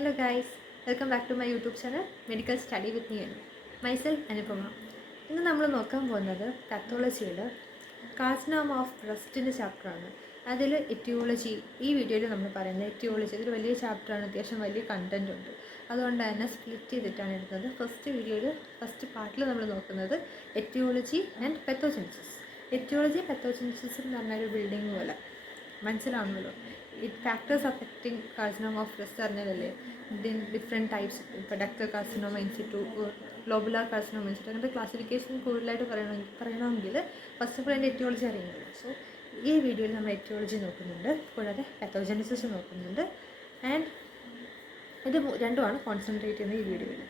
Hello guys, welcome back to my YouTube channel Medical Study with me and myself Anupama. ഇന്ന് നമ്മൾ നോക്കാൻ പോകുന്നത് പാത്തോളജിയിൽ carcinoma of ബ്രസ്റ്റിൻ്റെ ചാപ്റ്ററാണ്. അതിൽ എറ്റിയോളജി ഈ വീഡിയോയിൽ നമ്മൾ പറയുന്നത് എറ്റിയോളജി അതൊരു വലിയ ചാപ്റ്ററാണ്, അത്യാവശ്യം വലിയ കണ്ടൻറ് ഉണ്ട്. അതുകൊണ്ട് തന്നെ സ്പ്ലിറ്റ് ചെയ്തിട്ടാണ് എടുക്കുന്നത്. ഫസ്റ്റ് പാർട്ടിൽ നമ്മൾ നോക്കുന്നത് etiology and pathogenesis. Etiology pathogenesis എന്ന് പറഞ്ഞ ഒരു ബിൽഡിംഗ് പോലെ മനസ്സിലാവുമല്ലോ. Factors affecting carcinoma of breast അറിഞ്ഞതല്ലേ, ഡിഫറെൻറ്റ് ടൈപ്സ്, ഇപ്പോൾ ductal carcinoma in situ, globular carcinoma in situ, അങ്ങനത്തെ ക്ലാസിഫിക്കേഷൻ കൂടുതലായിട്ട് പറയണമെങ്കിൽ ഫസ്റ്റ് ഓഫ് ഓൾ എൻ്റെ എറ്റിയോളജി അറിയുന്നില്ല. സോ ഈ വീഡിയോയിൽ നമ്മൾ എറ്റിയോളജി നോക്കുന്നുണ്ട്, കൂടാതെ പാത്തോജെനിസിസ് നോക്കുന്നുണ്ട്. ആൻഡ് ഇത് രണ്ടുമാണ് കോൺസെൻട്രേറ്റ് ചെയ്യുന്നത് ഈ വീഡിയോയിൽ.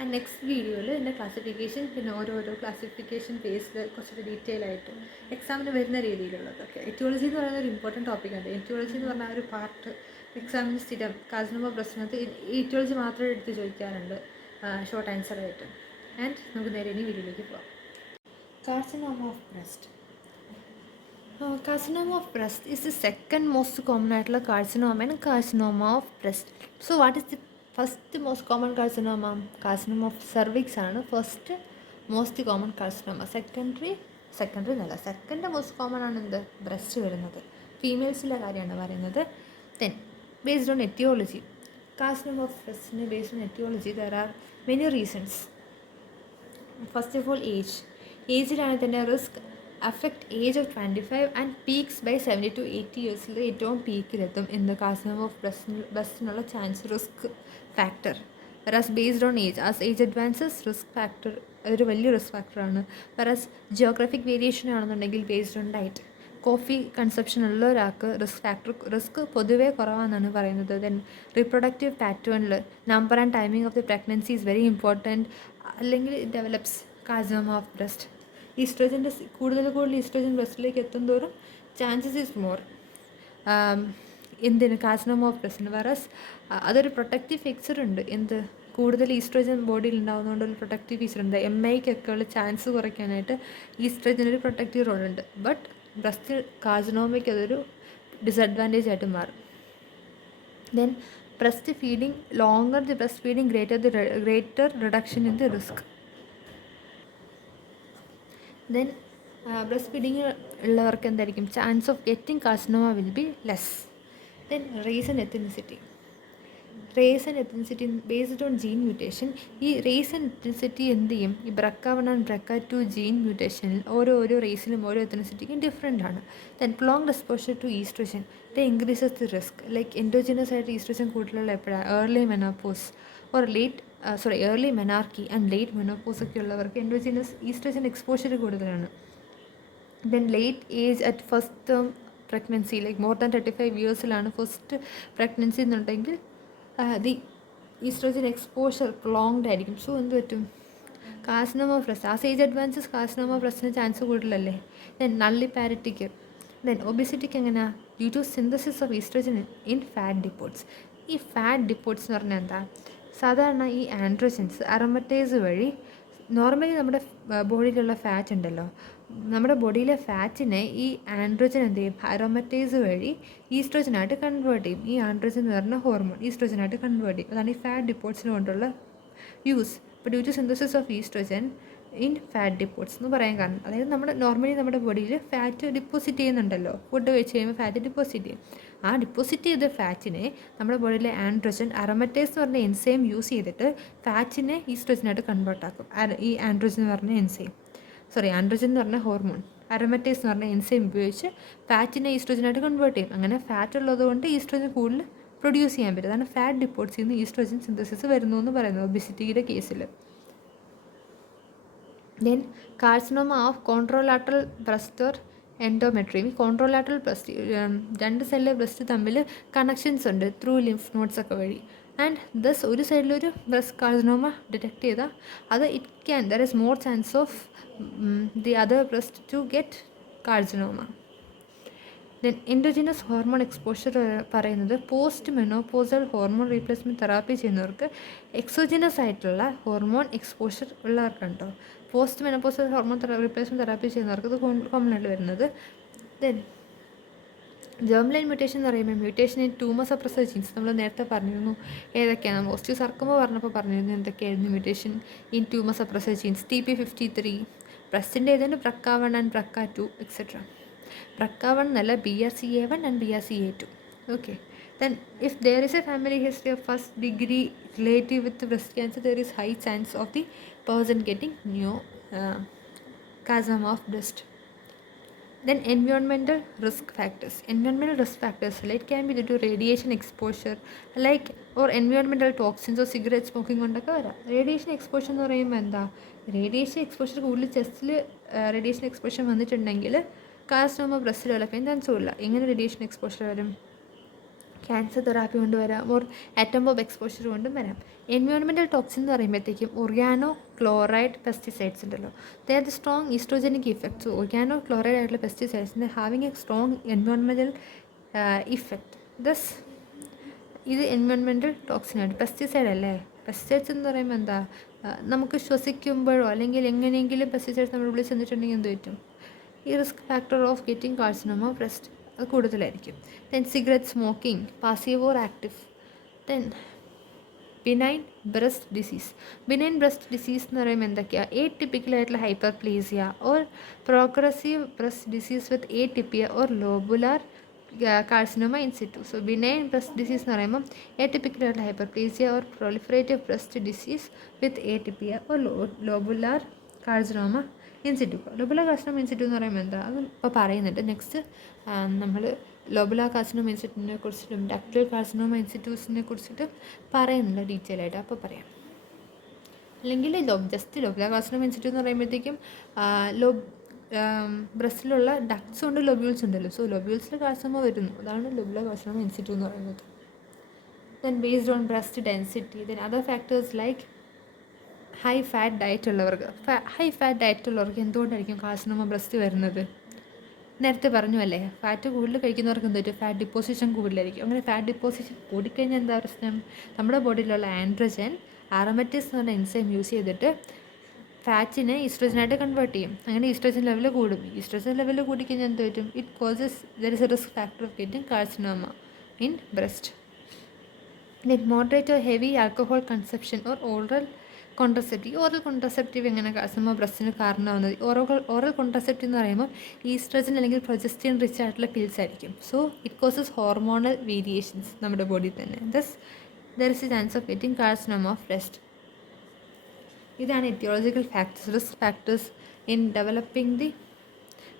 ആൻഡ് നെക്സ്റ്റ് വീഡിയോയിൽ എൻ്റെ ക്ലാസിഫിക്കേഷൻ, പിന്നെ ഓരോരോ ക്ലാസിഫിക്കേഷൻ ബേസ്ഡ് കുറച്ചൊരു ഡീറ്റെയിൽ ആയിട്ട് എക്സാമിന് വരുന്ന രീതിയിലുള്ളതൊക്കെ. എറ്റിയോളജി എന്ന് പറയുന്ന ഒരു ഇമ്പോർട്ടൻറ്റ് ടോപ്പിക്കാണ്. എറ്റിയോളജി എന്ന് പറഞ്ഞാൽ ഒരു പാർട്ട് എക്സാമിന് സ്ഥിരം കാർസിനോമ ബ്രസ്റ്റിനകത്ത് എറ്റിയോളജി മാത്രമേ എടുത്ത് ചോദിക്കാറുണ്ട് ഷോർട്ട് ആൻസർ ആയിട്ട്. ആൻഡ് നമുക്ക് നേരെ ഇനി വീഡിയോയിലേക്ക് പോകാം. Carcinoma of breast. Carcinoma of breast is the second most common ആയിട്ടുള്ള carcinoma and carcinoma of breast. So what is the first most common carcinoma? Carcinoma of cervix ആണ് first most common carcinoma. Secondary എന്നല്ല, second most common ആണ് എന്ത് breast വരുന്നത്. ഫീമെയിൽസിലെ കാര്യമാണ് പറയുന്നത്. Then based on aetiology, carcinoma of breast based on etiology there are many reasons. First of all, ഏജിലാണ് തന്നെ risk affect age of 25 and peaks by 70 to 80 ഇയേഴ്സിൽ ഏറ്റവും പീക്കിലെത്തും ഇന്ന് കാർസിനോമ ഓഫ് ബ്രസ്റ്റിനുള്ള chance risk factor. Whereas based on age, as age advances risk factor അതൊരു വലിയ റിസ്ക് ഫാക്ടറാണ്. വെറാസ് ജിയോഗ്രാഫിക് വേരിയേഷൻ ആണെന്നുണ്ടെങ്കിൽ based on diet, coffee consumption ഉള്ള ഒരാൾക്ക് റിസ്ക് പൊതുവേ കുറവാണെന്നാണ് പറയുന്നത്. ദെൻ റീപ്രൊഡക്റ്റീവ് പാറ്റേണിൽ number and timing of the pregnancy is very important, അല്ലെങ്കിൽ it develops carcinoma of breast. ഈസ്ട്രോജൻ്റെ കൂടുതൽ ഈസ്ട്രോജൻ ബ്രസ്റ്റിലേക്ക് എത്തുന്തോറും ചാൻസസ് ഈസ് മോർ എന്തിന് കാർസിനോമ ഓഫ് ബ്രസ്റ്റിന്. വേറസ് അതൊരു പ്രൊട്ടക്റ്റീവ് ഫീച്ചർ ഉണ്ട്, എന്ത് കൂടുതൽ ഈസ്ട്രോജൻ ബോഡിയിൽ ഉണ്ടാകുന്നതുകൊണ്ട് ഒരു പ്രൊട്ടക്റ്റീവ് ഫീച്ചർ ഉണ്ട്. MIക്കൊക്കെ ഉള്ള ചാൻസ് കുറയ്ക്കാനായിട്ട് ഈസ്ട്രോജനൊരു പ്രൊട്ടക്റ്റീവ് റോളുണ്ട്. ബട്ട് ബ്രസ്റ്റ് കാർസിനോമയ്ക്ക് അതൊരു ഡിസഡ്വാൻറ്റേജ് ആയിട്ട് മാറും. Then breast feeding, longer the breast feeding greater reduction in the risk. Then breast feeding ഉള്ളവർക്ക് എന്തായിരിക്കും chance of getting carcinoma will be less. Then race and ethnicity based on gene mutation. ഈ race and ethnicity എന്ത് ചെയ്യും, ഈ BRCA1 and BRCA2 gene മ്യൂട്ടേഷനിൽ ഓരോ റേസിലും ഓരോ എത്തനിസിറ്റിക്കും ഡിഫറെൻ്റ് ആണ്. Then prolonged exposure to estrogen ഇത് increases the risk. Like endogenous ആയിട്ട് ഈസ്ട്രോജൻ കൂടുതലുള്ള എപ്പോഴാണ് early menopause or early menarche and late menopause ഒക്കെ ഉള്ളവർക്ക് എൻഡോജിനസ് ഈസ്ട്രോജൻ എക്സ്പോഷർ കൂടുതലാണ്. Then late age at first term pregnancy, like more than 35 ഇയേഴ്സിലാണ് first pregnancy എന്നുണ്ടെങ്കിൽ the estrogen exposure prolonged ആയിരിക്കും. So എന്ത് പറ്റും, carcinoma of breast as age advances carcinoma of ബ്രസ്റ്റിന് chance കൂടുതലല്ലേ. ദെൻ നള്ളിപ്പാരിറ്റിക്ക്. ദെൻ ഒബിസിറ്റിക്ക് എങ്ങനെയാണ്, due to synthesis of estrogen in fat depots. ഈ ഫാറ്റ് ഡിപ്പോട്ട്സ് എന്ന് പറഞ്ഞാൽ എന്താ, സാധാരണ ഈ ആൻഡ്രോജൻസ് അറോമറ്റേസ് വഴി നോർമലി നമ്മുടെ ബോഡിയിലുള്ള ഫാറ്റ് ഉണ്ടല്ലോ, നമ്മുടെ ബോഡിയിലെ ഫാറ്റിനെ ഈ ആൻഡ്രോജൻ എന്ത് ചെയ്യും, അറോമറ്റേസ് വഴി ഈസ്ട്രോജനായിട്ട് കൺവേർട്ട് ചെയ്യും. ഈ ആൻഡ്രോജൻ എന്ന് പറഞ്ഞ ഹോർമോൺ ഈസ്ട്രോജനായിട്ട് കൺവേർട്ട് ചെയ്യും. അതാണ് ഈ ഫാറ്റ് ഡിപ്പോട്ട്സിന് കൊണ്ടുള്ള യൂസ്. ഇപ്പോൾ due to synthesis of estrogen in fat depots എന്ന് പറയാൻ കാരണം, അതായത് നോർമലി നമ്മുടെ ബോഡിയിൽ ഫാറ്റ് ഡിപ്പോസിറ്റ് ചെയ്യുന്നുണ്ടല്ലോ, ഫുഡ് കഴിച്ച് കഴിയുമ്പോൾ ഫാറ്റ് ഡിപ്പോസിറ്റ് ചെയ്യും. ആ ഡിപ്പോസിറ്റ് ചെയ്ത ഫാറ്റിനെ നമ്മുടെ ബോഡിയിലെ ആൻഡ്രോജൻ അറോമറ്റേസ് എന്ന് പറഞ്ഞ എൻസൈം യൂസ് ചെയ്തിട്ട് ഫാറ്റിനെ ഈസ്ട്രോജനായിട്ട് കൺവേർട്ട് ആക്കും. ഈ ആൻഡ്രോജൻ എന്ന് പറഞ്ഞ ആൻഡ്രോജൻ എന്ന് പറഞ്ഞ ഹോർമോൺ അറോമറ്റേസ് എന്ന് പറഞ്ഞ എൻസൈം ഉപയോഗിച്ച് ഫാറ്റിനെ ഈസ്ട്രോജനായിട്ട് കൺവേർട്ട് ചെയ്യും. അങ്ങനെ ഫാറ്റ് ഉള്ളതുകൊണ്ട് ഈസ്ട്രോജൻ കൂടുതൽ പ്രൊഡ്യൂസ് ചെയ്യാൻ പറ്റും. അതാണ് ഫാറ്റ് ഡിപ്പോട്ട്സിൽ നിന്ന് ഈസ്ട്രോജൻ സിന്തസിസ് വരുന്നു എന്ന് പറയുന്നത് ഒബിസിറ്റിയുടെ കേസിൽ. Then carcinoma of contralateral breast or endometrium. ഈ കോൺട്രോലാട്രൽ ബ്രസ്റ്റ് രണ്ട് സൈഡിലെ ബ്രസ്റ്റ് തമ്മിൽ കണക്ഷൻസ് ഉണ്ട് ത്രൂ ലിംഫ് നോട്ട്സ് ഒക്കെ വഴി. ആൻഡ് ദസ് ഒരു സൈഡിലൊരു ബ്രസ്റ്റ് കാർസിനോമ ഡിറ്റക്ട് ചെയ്താൽ അത് there is more chance of the other breast to get carcinoma. Then endogenous hormone exposure പറയുന്നത് post menopausal hormone replacement therapy ചെയ്യുന്നവർക്ക് എക്സോജിനസ് ആയിട്ടുള്ള ഹോർമോൺ എക്സ്പോഷർ ഉള്ളവർക്കുണ്ടോ. Post menopausal hormone replacement therapy ചെയ്യുന്നവർക്ക് ഇത് common ആയിട്ട് വരുന്നത്. ദെൻ ജേർമലൈൻ മ്യൂട്ടേഷൻ എന്ന് പറയുമ്പോൾ mutation in tumour suppressor genes നമ്മൾ നേരത്തെ പറഞ്ഞിരുന്നു. ഏതൊക്കെയാണ് ഓസ്റ്റിയോസാർക്കോമ പറഞ്ഞപ്പോൾ പറഞ്ഞിരുന്നു എന്തൊക്കെയായിരുന്നു mutation in tumour suppressor genes. TP53, ബ്രസ്റ്റിൻ്റെ ഏതാണ്ട് BRCA1 and BRCA2 etcetera. BRCA1 എന്നല്ല, BRCA1 and BRCA2. Okay. Then if there is a family history of first degree relative with breast cancer, there is high chance of the person getting carcinoma of breast. Then environmental risk factors. Environmental risk factors, like, can be due to radiation exposure, like, or environmental toxins or cigarette smoking കൊണ്ടൊക്കെ വരാം. Radiation exposure എന്ന് പറയുമ്പോൾ എന്താ, radiation exposure കൂടുതൽ ചെസ്റ്റിൽ radiation exposure വന്നിട്ടുണ്ടെങ്കിൽ carcinoma breast develop ചെയ്യാൻ chance ഇല്ല. എങ്ങനെ റേഡിയേഷൻ എക്സ്പോഷർ വരും? ക്യാൻസർ തെറാപ്പി കൊണ്ട് വരാം, ഓർ ആറ്റം ബോംബ് എക്സ്പോഷർ കൊണ്ടും വരാം. എൻവയോൺമെൻറ്റൽ ടോക്സിൻ എന്ന് പറയുമ്പോഴത്തേക്കും ഒർഗാനോ ക്ലോറൈഡ് പെസ്റ്റിസൈഡ്സ് ഉണ്ടല്ലോ, they are the strong estrogenic effect. So organo chloride ആയിട്ടുള്ള പെസ്റ്റിസൈഡ്സിന് having a strong environmental effect. Thus ഇത് എൻവയോൺമെൻറ്റൽ ടോക്സിനായിട്ട്. പെസ്റ്റിസൈഡ് അല്ലേ, പെസ്റ്റിസൈഡ്സ് എന്ന് പറയുമ്പോൾ എന്താ, നമുക്ക് ശ്വസിക്കുമ്പോഴോ അല്ലെങ്കിൽ എങ്ങനെയെങ്കിലും പെസ്റ്റിസൈഡ്സ് നമ്മുടെ ഉള്ളിൽ ചെന്നിട്ടുണ്ടെങ്കിൽ എന്ത് പറ്റും? ഈ risk factor of getting carcinoma breast അത് കൂടുതലായിരിക്കും. Then cigarette smoking, passive or active. Then benign breast disease. Benign breast disease എന്ന് പറയുമ്പോൾ എന്തൊക്കെയാണ്? ടിപ്പിക്കലായിട്ടുള്ള hyperplasia or progressive breast disease with atypia or lobular carcinoma in situ. So benign breast disease എന്ന് പറയുമ്പോൾ ടിപ്പിക്കലായിട്ടുള്ള hyperplasia or proliferative breast disease with atypia or lobular carcinoma in situ. Lobular carcinoma in situ എന്ന് പറയുമ്പോൾ എന്താ, അത് ഇപ്പോൾ പറയുന്നുണ്ട്. നെക്സ്റ്റ് നമ്മൾ ലോബുലാർ കാർസിനോമ ഇൻസിറ്റുവിനെ കുറിച്ചിട്ടും ഡക്ടൽ കാർസിനോമ ഇൻസിറ്റ്യൂസിനെ കുറിച്ചിട്ടും പറയുന്നുണ്ട് ഡീറ്റെയിൽ ആയിട്ട്, അപ്പോൾ പറയാം. അല്ലെങ്കിൽ ജസ്റ്റ് ലോബുലാർ കാർസിനോമ ഇൻസിറ്റ്യൂട്ട് എന്ന് പറയുമ്പോഴത്തേക്കും ബ്രസ്റ്റിലുള്ള ഡക്ട്സ് ഉണ്ട്, ലോബ്യൂൾസ് ഉണ്ടല്ലോ. സോ ലോബ്യൂൾസിൽ കാർസിനോമ വരുന്നു, അതാണ് ലോബുലാർ കാർസിനോമ ഇൻസിറ്റ്യൂട്ട് എന്ന് പറയുന്നത്. Then based on breast density, then other factors like high fat diet ഉള്ളവർക്ക് എന്തുകൊണ്ടായിരിക്കും കാർസിനോമ ബ്രസ്റ്റ് വരുന്നത്? നേരത്തെ പറഞ്ഞു അല്ലേ, ഫാറ്റ് കൂടുതൽ കഴിക്കുന്നവർക്ക് എന്ത് പറ്റും? ഫാറ്റ് ഡിപ്പോസിഷൻ കൂടുതലായിരിക്കും. അങ്ങനെ ഫാറ്റ് ഡിപ്പോസിഷൻ കൂടിക്കഴിഞ്ഞാൽ എന്താ പ്രശ്നം? നമ്മുടെ ബോഡിയിലുള്ള ആൻഡ്രജൻ ആറോമാറ്റേസ് എന്ന് പറഞ്ഞ എൻസൈം യൂസ് ചെയ്തിട്ട് ഫാറ്റിനെ ഈസ്ട്രോജനായിട്ട് കൺവേർട്ട് ചെയ്യും. അങ്ങനെ ഈസ്ട്രോജൻ ലെവൽ കൂടും. ഈസ്ട്രോജൻ ലെവൽ കൂടിക്കഴിഞ്ഞാൽ എന്ത് പറ്റും? It causes there is a risk factor of getting carcinoma in breast. Then moderate or heavy alcohol consumption or oral contraceptive എങ്ങനെ കാർസിനോമ ബ്രസ്റ്റിന് കാരണമാവുന്നത്? ഓറൽ കോൺട്രസെപ്റ്റീവ് എന്ന് പറയുമ്പോൾ ഈസ്ട്രജൻ അല്ലെങ്കിൽ പ്രൊജസ്റ്റിൻ റിച്ച് ആയിട്ടുള്ള പിൽസ് ആയിരിക്കും. So it causes hormonal variations നമ്മുടെ ബോഡിയിൽ തന്നെ. Thus there is a chance of getting carcinoma of breast. ഇതാണ് എറ്റിയോളജിക്കൽ factors, risk factors in developing the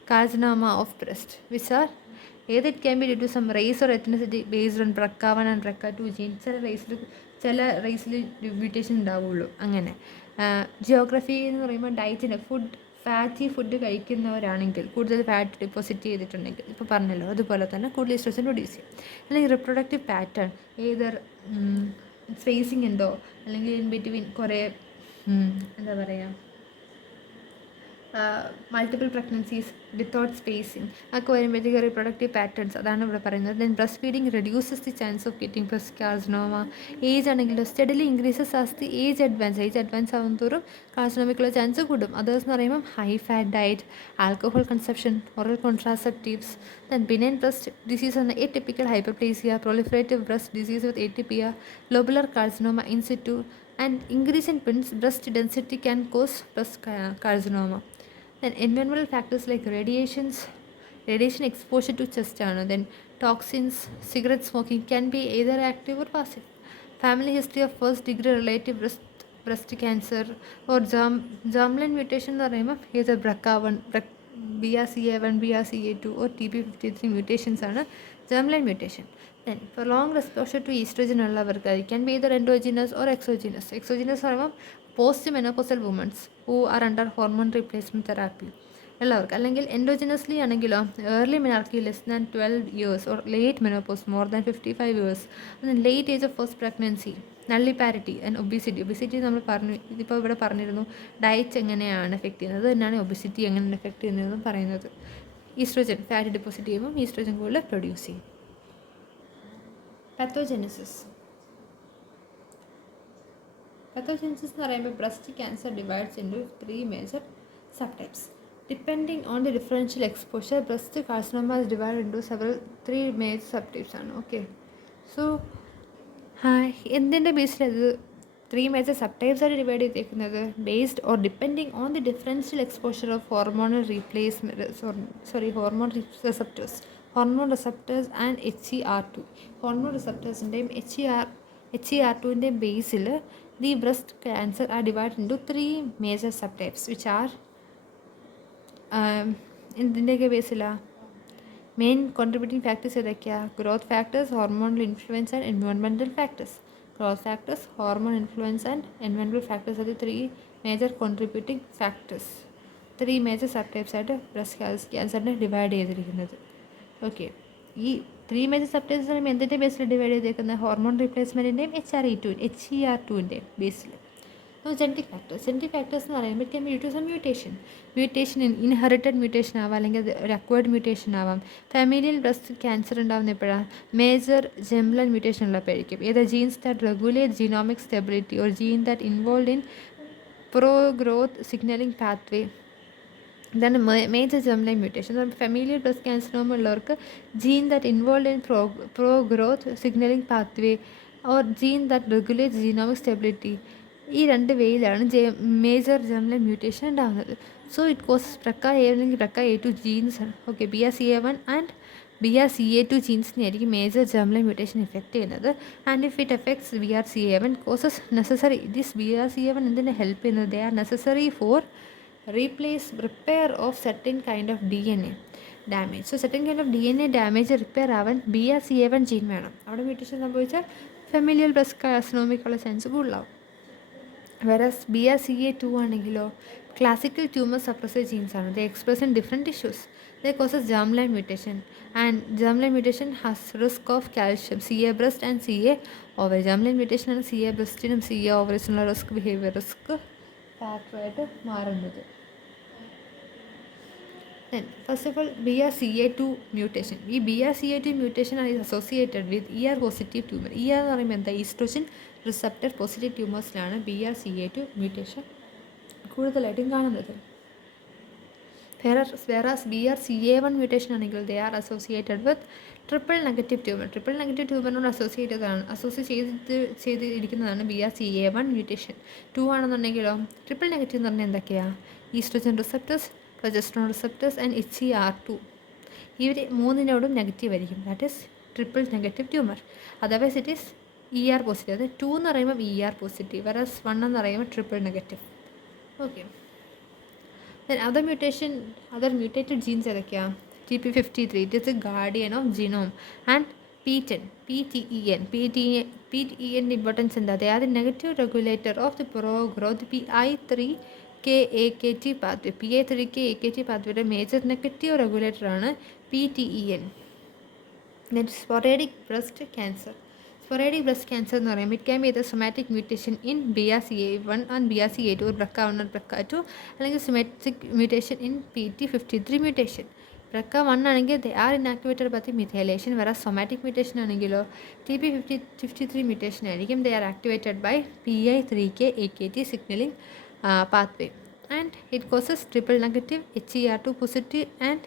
carcinoma of breast, which are either it can be due to some race or ethnicity based on BRCA1 and BRCA2 genes. ചില റേസിൽ mutation ഉണ്ടാവുള്ളൂ. അങ്ങനെ geography എന്ന് പറയുമ്പോൾ ഡയറ്റിന് fatty food കഴിക്കുന്നവരാണെങ്കിൽ, കൂടുതൽ fat deposit ചെയ്തിട്ടുണ്ടെങ്കിൽ, ഇപ്പോൾ പറഞ്ഞല്ലോ അതുപോലെ തന്നെ കൂടുതൽ ഈസ്ട്രോജൻ പ്രൊഡ്യൂസ് ചെയ്യും. അല്ലെങ്കിൽ റിപ്രൊഡക്റ്റീവ് പാറ്റേൺ ഏതർ സ്പേസിങ് ഉണ്ടോ, അല്ലെങ്കിൽ ഇൻ ബിറ്റ്വീൻ കുറേ എന്താ പറയുക, മൾട്ടിപ്പിൾ പ്രഗ്നൻസീസ് വിത്തൗട്ട് സ്പേസിങ് ഒക്കെ വരുമ്പോഴത്തേക്ക് റിപ്രൊഡക്റ്റീവ് പാറ്റേൺസ്, അതാണ് ഇവിടെ പറയുന്നത്. Then breast feeding reduces the chance of getting breast carcinoma. Age ആണെങ്കിലോ steadily increases as the age advance ആവും തോറും കാർസിനോമയ്ക്കുള്ള ചാൻസ് കൂടും. അതേഴ്സ് എന്ന് പറയുമ്പോൾ high fat diet, alcohol consumption, oral contraceptives. Then benign breast disease എന്ന atypical hyperplasia, proliferative breast disease with atypia, lobular carcinoma in situ and increase in breast density can cause breast carcinoma. Then environmental factors like radiation exposure to chest ആണ്. Then toxins, cigarette smoking can be either active or passive. Family history of first degree relative breast cancer or germline mutation എന്ന് പറയുമ്പോൾ either BRCA1, BRCA1, BRCA2 or TP53 mutations ആണ് germline mutation. Then prolonged exposure to estrogen ഉള്ളവർക്ക് it can be either endogenous or exogenous. Exogenous പറയുമ്പോൾ post menopausal womens who are under hormone replacement therapy ഉള്ളവർക്ക്. അല്ലെങ്കിൽ endogenously ആണെങ്കിലോ early menarche less than 12 years or late menopause more than 55 years, late age of first pregnancy, nulliparity and obesity നമ്മൾ പറഞ്ഞു. ഇതിപ്പോൾ ഇവിടെ പറഞ്ഞിരുന്നു diet എങ്ങനെയാണ് എഫക്റ്റ് ചെയ്യുന്നത്, അത് തന്നെയാണ് ഒബിസിറ്റി എങ്ങനെയാണ് എഫക്റ്റ് ചെയ്യുന്നതെന്ന് പറയുന്നത്. ഈസ്ട്രോജൻ ഫാറ്റ് ഡെപ്പോസിറ്റ് ചെയ്യുമ്പോൾ ഈസ്ട്രോജൻ കൂടുതൽ പ്രൊഡ്യൂസ് ചെയ്യും. പാത്തോജെനസിസ് എന്ന് പറയുമ്പോൾ breast cancer divides into 3 major sub types. Depending on the differential exposure, breast carcinoma is divided into three major subtypes. Okay. So, എന്തിൻ്റെ ബേസിലത് ത്രീ മേജർ സബ്ടൈപ്സ് ആയിട്ട് ഡിവൈഡ് ചെയ്തേക്കുന്നത് based or depending on the differential exposure of hormonal hormone receptors and HER2. Hormone റിസപ്റ്റേഴ്സിൻ്റെയും HER2ൻ്റെയും ബേസിൽ the breast cancer are divide into three major subtypes which are എന്തിൻ്റെയൊക്കെ ബേസിലാണ് main contributing factors ഏതൊക്കെയാണ്? Growth factors, hormonal influence and environmental factors. Growth factors, hormone influence and environmental factors are the three major contributing factors. Three major subtypes ആയിട്ട് breast ക്യാൻസറിനെ divide ചെയ്തിരിക്കുന്നത്. Okay, ഈ three major subtypes എന്തിൻ്റെ ബേസിൽ divide ചെയ്തേക്കുന്നത്? Hormone റീപ്ലേസ്മെൻറ്റിൻ്റെയും HER2ൻ്റെയും ബേസിൽ. ജെനറ്റിക് ഫാക്ടേഴ്സ് എന്ന് പറയുമ്പോൾ it can be due to some mutation inherited mutation ആവാം, അല്ലെങ്കിൽ അത് ഒരു അക്വേർഡ് മ്യൂട്ടേഷൻ ആവാം. ഫാമിലിയിൽ ബ്രസ്റ്റ് ക്യാൻസർ ഉണ്ടാകുന്ന എപ്പോഴാണ്? മേജർ ജെംലൻ മ്യൂട്ടേഷൻ ഉള്ളപ്പോഴായിരിക്കും. ഏത് genes that regulate genomic stability or gene that involve in pro growth signalling pathway. ഇതാണ് major germline mutation. Familial breast carcinoma ഉള്ളവർക്ക് gene that involve in pro growth signalling pathway or gene that regulate genomic stability. ഈ രണ്ട് വേയിലാണ് major germline mutation ഉണ്ടാകുന്നത്. So it causes BRCA അല്ലെങ്കിൽ BRCA2 jeans. Okay, BRCA1 and BRCA2 ജീൻസിനെ ആയിരിക്കും major germline mutation affect ചെയ്യുന്നത്. And if it affects BRCA1 causes necessary this BRCA1 എന്തിനെ help ചെയ്യുന്നത്? They are necessary for repair of certain kind of DNA damage. So certain kind of DNA damage repair ആവാൻ BRCA1 gene വേണം. അവിടെ mutation സംഭവിച്ചാൽ familial breast കാർസിനോമയ്ക്കുള്ള chance കൂടുതലാവും. Whereas BRCA2 ആണെങ്കിലോ classical tumour suppressor genes ആണ്. They express in different tissues. They causes germline mutation and ജെർമലൈൻ mutation has risk of calcium, CA.breast and CA ovary. Germline mutation ആണ് CA.breastനും CA ഓവറീസിനുള്ള risk ഫാക്ടറായിട്ട് മാറുന്നത്. Then, first of all, BRCA2 mutation. ഈ BRCA2 mutation ആണ് associated with ER positive tumor. ER എന്ന് പറയുമ്പോൾ എന്താ? Oestrogen receptor positive ട്യൂമേഴ്സിലാണ് BRCA2 mutation കൂടുതലായിട്ടും കാണുന്നത്. whereas BRCA1 മ്യൂട്ടേഷൻ ആണെങ്കിൽ they are associated with triple negative ട്യൂമറിനോട് ചെയ്തിരിക്കുന്നതാണ് BRCA1 മ്യൂട്ടേഷൻ. 2 ആണെന്നുണ്ടെങ്കിലോ ട്രിപ്പിൾ നെഗറ്റീവ് എന്ന് പറഞ്ഞാൽ എന്തൊക്കെയാണ്? Oestrogen receptors, progesterone receptors and HER2. ഇവർ മൂന്നിനോടും നെഗറ്റീവ് ആയിരിക്കും. That is triple negative tumour. Otherwise it is ER positive. അത് 2 എന്ന് പറയുമ്പോൾ ER പോസിറ്റീവ്, വെറസ് 1 എന്ന് പറയുമ്പോൾ triple negative. Okay, then other mutated genes ഏതൊക്കെയാണ്? TP53, it is the guardian of genome, and PTEN importance എന്താ? They are the negative regulator of the pro-growth PI3K-AKT pathway. PI3K-AKT pathwayയുടെ major negative റെഗുലേറ്ററാണ് PTEN. Then sporadic breast cancer എന്ന് പറയുമ്പോൾ it can be the somatic mutation in BRCA1 and BRCA2 or BRCA1 or BRCA2, അല്ലെങ്കിൽ somatic mutation in PT53 mutation. BRCA1 ആണെങ്കിൽ they are inactivated by the methylation, വേറെ somatic mutation ആണെങ്കിലോ TP53 mutation ആയിരിക്കും. They are activated by PI3K-AKT signalling pathway and it causes triple negative HER2 positive and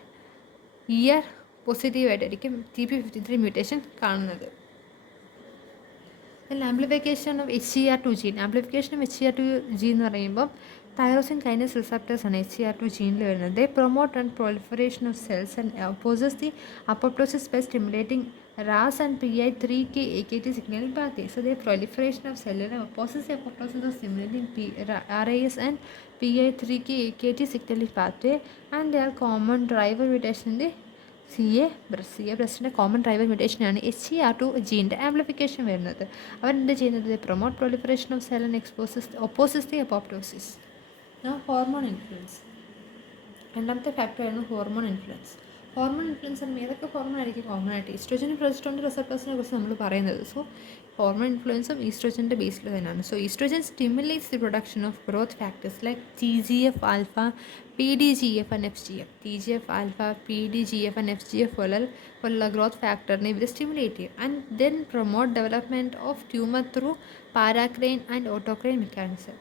ER positive ആയിട്ടായിരിക്കും TP53 mutation കാണുന്നത്. Amplification of HER2 gene. Amplification of HER2 gene എന്ന് പറയുമ്പോൾ tyrosine kinase receptors ആണ് HER2 ജീനിൽ വരുന്നത്. They promote and proliferation of cells and opposes the apoptosis by stimulating RAS and PI3K-AKT signaling pathway. So the proliferation of cell opposes the apoptosis of stimulating RAS and PI3K-AKT signaling pathway, and they are common driver mutation in the CA.breast common driver മ്യൂട്ടേഷനാണ് HER2 ജീൻ്റെ amplification വരുന്നത്. അവരെന്ത് ചെയ്യുന്നത്? Promote proliferation of cell and opposes the apoptosis. Hormone influence. രണ്ടാമത്തെ ഫാക്ടറായിരുന്നു hormone influence. ഏതൊക്കെ hormone ആയിരിക്കും common ആയിട്ട്? ഈസ്ട്രോജനും പ്രൊജസ്ട്രോണിൻ്റെ റിസപ്റ്റേഴ്സിനെ കുറിച്ച് നമ്മൾ പറയുന്നത്. സോ ഹോർമോൺ ഇൻഫ്ലുവൻസും ഈസ്ട്രോജൻ്റെ ബേസിൽ തന്നെയാണ്. So oestrogen stimulates the production of growth factors like TGF alpha, PDGF and FGF. TGF alpha, PDGF and FGF പോലുള്ള ഗ്രോത്ത് ഫാക്ടറിനെ ഇവർ സ്റ്റിമുലേറ്റ് ചെയ്യും. And then promote development of tumour through paracrine and autocrine mechanism.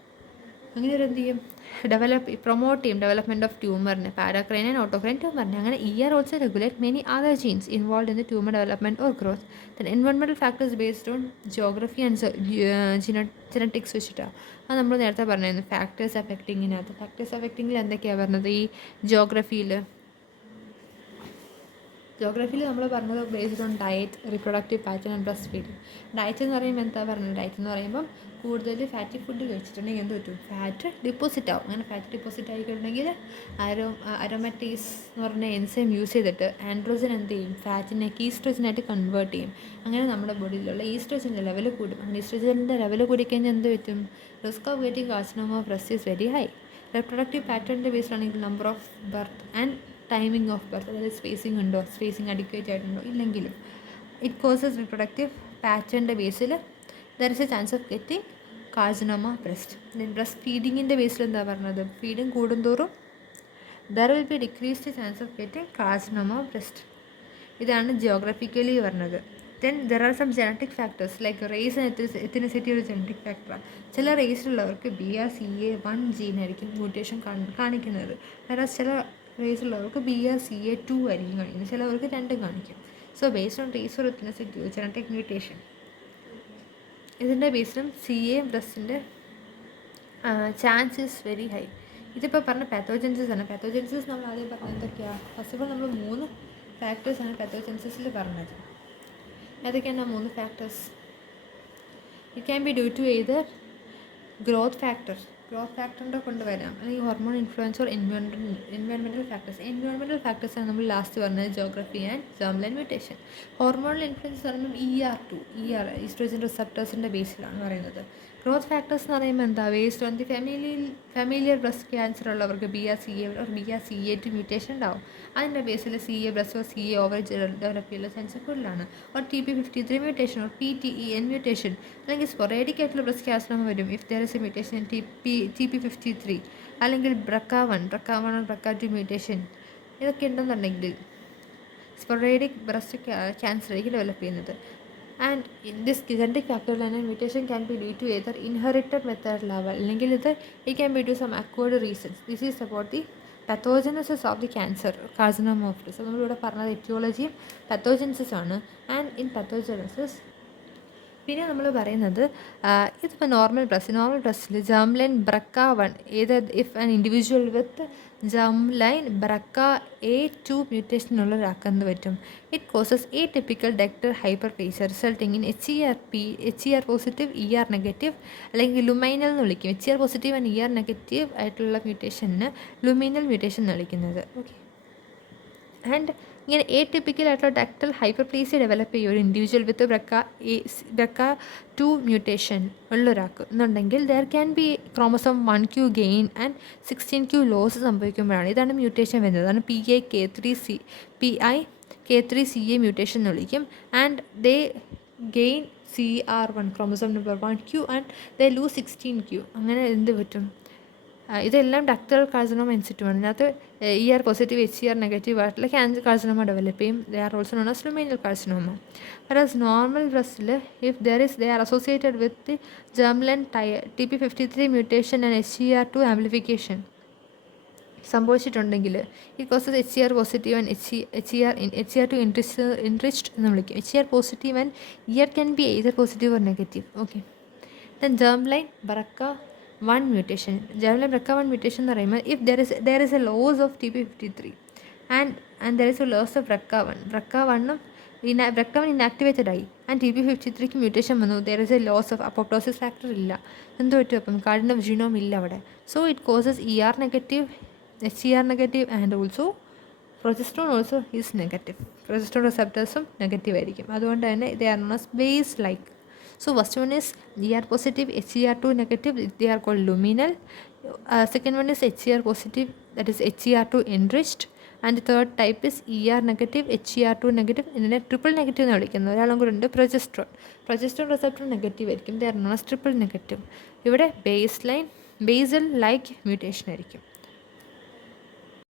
അങ്ങനെ ഒരു എന്ത് ചെയ്യും, promote ചെയ്യും development of ട്യൂമറിന്, പാരാക്രൈൻ ആൻഡ് ഓട്ടോക്രൈൻ ട്യൂമറിന്. അങ്ങനെ also regulate many other genes involve in the tumour development or growth. Then environmental factors based on geography and genetics വെച്ചിട്ടാണ്. അത് നമ്മൾ നേരത്തെ പറഞ്ഞിരുന്നു ഫാക്ടേഴ്സ് അഫക്റ്റിങ്ങിനകത്ത്. ഫാക്ടേഴ്സ് അഫക്റ്റിങ്ങിൽ എന്തൊക്കെയാണ് പറഞ്ഞത്? ഈ ജോഗ്രഫിയിൽ നമ്മൾ പറഞ്ഞത് based on diet, reproductive pattern and breast feeding. Diet എന്ന് പറയുമ്പോൾ എന്താ പറഞ്ഞത്? ഡയറ്റ് എന്ന് പറയുമ്പം കൂടുതൽ ഫാറ്റി ഫുഡ് കഴിച്ചിട്ടുണ്ടെങ്കിൽ എന്ത് പറ്റും? ഫാറ്റ് ഡിപ്പോസിറ്റ് ആവും. അങ്ങനെ ഫാറ്റ് ഡിപ്പോസിറ്റ് ആയിക്കഴിഞ്ഞെങ്കിൽ അരോമാറ്റേസ് എന്ന് പറഞ്ഞ എൻസൈം യൂസ് ചെയ്തിട്ട് ആൻഡ്രോജൻ എന്ത് ചെയ്യും? ഫാറ്റിനെ ഈസ്ട്രോജനായിട്ട് കൺവേർട്ട് ചെയ്യും. അങ്ങനെ നമ്മുടെ ബോഡിയിലുള്ള ഈസ്ട്രോജൻ്റെ ലെവൽ കൂടും. അങ്ങനെ ഈസ്ട്രോജൻ്റെ ലെവൽ കൂടിക്കഴിഞ്ഞാൽ എന്ത് പറ്റും? Risk of getting carcinoma of breast is very high. Reproductive പാറ്റേണിൻ്റെ ബേസ്ഡ് ആണെങ്കിൽ number of birth and timing of birth, അതായത് സ്പേസിംഗ് ഉണ്ടോ, സ്പേസിംഗ് അഡിക്വേറ്റ് ആയിട്ടുണ്ടോ ഇല്ലെങ്കിലും, ഇറ്റ് കോസസ് റിപ്രൊഡക്റ്റീവ് പാറ്റേണിൻ്റെ ബേസിൽ there is a chance of getting carcinoma breast. Breast ഫീഡിങ്ങിൻ്റെ ബേസിൽ എന്താ പറഞ്ഞത്? ഫീഡിങ് കൂടുന്തോറും there will be decreased chance of getting carcinoma breast. ഇതാണ് ജിയോഗ്രഫിക്കലി പറഞ്ഞത്. Then there are some genetic factors like race and എത്തിനിസിറ്റി ഒരു ജനറ്റിക് ഫാക്ടറാണ്. ചില റേസിലുള്ളവർക്ക് BRCA1 ജീനായിരിക്കും മ്യൂട്ടേഷൻ കാണിക്കുന്നത്. വേറെ ചില റേസിലുള്ളവർക്ക് BRCA2 ആയിരിക്കും കാണിക്കുന്നത്, ചിലവർക്ക് രണ്ടും കാണിക്കും. So based on race or ethnicity genetic mutation, ഇതിൻ്റെ ബേസിലും CA ബ്രസ്റ്റിൻ്റെ ചാൻസ് ഈസ് വെരി ഹൈ. ഇതിപ്പോൾ പറഞ്ഞ പാത്തോജൻസിസ് ആണ്. പാത്തോജൻസിസ് നമ്മൾ ആദ്യം പറഞ്ഞത് എന്തൊക്കെയാണ്? ഫസ്റ്റ് ഓഫ് ഓൾ നമ്മൾ 3 ഫാക്ടേഴ്സാണ് പാത്തോജൻസിസിൽ പറഞ്ഞത്. ഏതൊക്കെയാണ് 3 factors? It can be due to either growth ഫാക്ടറിൻ്റെ കൊണ്ടുവരാം, അല്ലെങ്കിൽ hormone influence or environmental factors. Environmental ഫാക്ടേഴ്സാണ് നമ്മൾ ലാസ്റ്റ് പറഞ്ഞത്, geography and germline mutation. Hormonal influence പറയുമ്പോൾ ഈസ്ട്രോജൻ റിസപ്റ്റേഴ്സിൻ്റെ ബേസിലാണ് പറയുന്നത്. ഗ്രോത്ത് ഫാക്ടേഴ്സ് എന്ന് പറയുമ്പോൾ എന്താ? Based on the familial breast cancer ഉള്ളവർക്ക് BRCA or BRCA2 മ്യൂട്ടേഷൻ ഉണ്ടാവും. അതിൻ്റെ ബേസിൽ CA breast or CA ovary develop ചെയ്യുന്ന ചാൻസ് കൂടുതലാണ്. Or TP53 mutation or PTEN mutation, അല്ലെങ്കിൽ സ്പൊറേഡിക് ആയിട്ടുള്ള ബ്രസ്റ്റ് ക്യാൻസർ വരും if there is a mutation TP53, അല്ലെങ്കിൽ BRCA1 or BRCA2 മ്യൂട്ടേഷൻ. ഇതൊക്കെ ഉണ്ടെന്നുണ്ടെങ്കിൽ സ്പൊറേഡിക് ബ്രസ്റ്റ് ക്യാൻസർ ആയിരിക്കും ഡെവലപ്പ് ചെയ്യുന്നത്. ആൻഡ് ഇൻ ദിസ് ജനറ്റിക് ഫാക്ടറിലാണ് mutation can be due to either inherited method level, അല്ലെങ്കിൽ ഇത് can be due some acquired reasons. This is about the pathogenesis of the cancer, carcinoma of breast. നമ്മളിവിടെ പറഞ്ഞത് എറ്റിയോളജിയും പത്തോജനസിസ് ആണ്. And in പത്തോജനസിസ് പിന്നെ നമ്മൾ പറയുന്നത് ഇതിപ്പോൾ നോർമൽ ബ്രസ്റ്റിൽ germline BRCA1 if an individual with germline BRCA2 mutation ഉള്ള ഒരാൾക്കെന്ത് പറ്റും? It causes atypical ductal hyperplasia resulting in HER positive ER negative, അല്ലെങ്കിൽ ലുമൈനൽ എന്ന് വിളിക്കും. HER positive and ER negative ആയിട്ടുള്ള മ്യൂട്ടേഷന് ലുമൈനൽ മ്യൂട്ടേഷൻ എന്ന് വിളിക്കുന്നത്. ഓക്കെ. ആൻഡ് ഇങ്ങനെ എടിപ്പിക്കൽ ആയിട്ടുള്ള ഡക്ടൽ ഹൈപ്പർപ്ലേസിയ ഡെവലപ്പ് ചെയ്യും ഒരു ഇൻഡിവിജ്വൽ വിത്ത് BRCA2 മ്യൂട്ടേഷൻ ഉള്ളൊരാൾക്ക് എന്നുണ്ടെങ്കിൽ there can be chromosome 1q gain and 16q loss സംഭവിക്കുമ്പോഴാണ് ഇതാണ് മ്യൂട്ടേഷൻ വരുന്നത്. അതാണ് PIK3CA മ്യൂട്ടേഷൻ എന്ന് വിളിക്കും. And they gain CR1 chromosome number 1q and they lose 16q. അങ്ങനെ എന്ത് പറ്റും? ഇതെല്ലാം ഡക്ടൽ കാർസിനോമ ഇൻസിറ്റുമാണ്. ഇതിനകത്ത് ER പോസിറ്റീവ് HER നെഗറ്റീവ് ആയിട്ടുള്ള കാർസിനോമ ഡെവലപ്പ് ചെയ്യും. They are also known as luminal carcinoma. whereas normal ബ്രസ്റ്റിൽ if they are associated with the germline TP53 mutation and HER2 amplification സംഭവിച്ചിട്ടുണ്ടെങ്കിൽ ഈ causes HER positive and HER2 enriched എന്ന് വിളിക്കും. HER positive and ER can be either positive or negative. Okay. Then germline BRCA1 mutation. Germline BRCA1 mutation എന്ന് പറയുമ്പോൾ if there is a loss of TP53 and there is a loss of BRCA1 inactivated ആയി and TP53ക്ക് mutation വന്നു, there is a loss of apoptosis factor ഇല്ല. എന്ത് പറ്റും അപ്പം? Cardinal genome ഇല്ല അവിടെ. So it causes ER negative, HER negative and also progesterone also is negative. Progesterone റിസപ്റ്റേഴ്സും നെഗറ്റീവ് ആയിരിക്കും. അതുകൊണ്ട് തന്നെ they are known as basal like. So first one is ER positive, HER2 negative, they are called luminal. Second one is HER positive, that is HER2 enriched. And the third type is ER negative, HER2 negative, ഇതിനെ triple negative എന്ന് വിളിക്കുന്നത്. ഒരാളും കൂടെ ഉണ്ട്, progesterone receptor negative ആയിരിക്കും. They are known as triple negative. ഇവിടെ basal like mutation ആയിരിക്കും.